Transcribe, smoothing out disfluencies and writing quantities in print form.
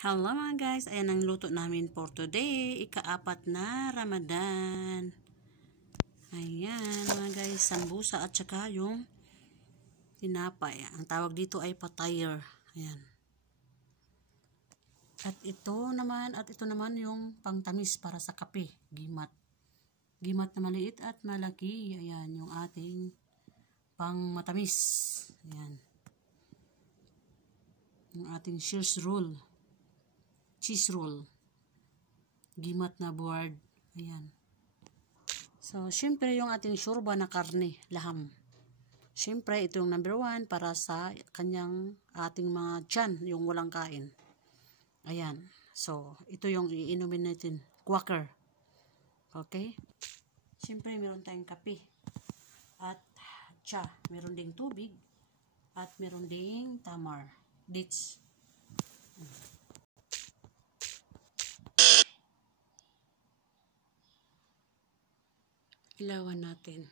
Hello mga guys, ayan ang luto namin for today, ika-4 na Ramadan. Ayan mga guys, sambusa at saka yung tinapay. Ang tawag dito ay patayar. Ayan. At ito naman yung pangtamis para sa kape, gimat. Gimat na maliit at malaki. Ayan yung ating pang matamis. Ayan. Yung ating cheese roll. Gimat na board. Ayan. So, syempre yung ating shurba na karne, laham. Syempre, ito yung number 1 para sa kanyang ating mga tiyan, yung walang kain. Ayan. So, ito yung iinumin natin. Quaker. Okay? Syempre, meron tayong kape. At cha. Meron ding tubig. At meron ding tamar. Dates. Ilawan natin.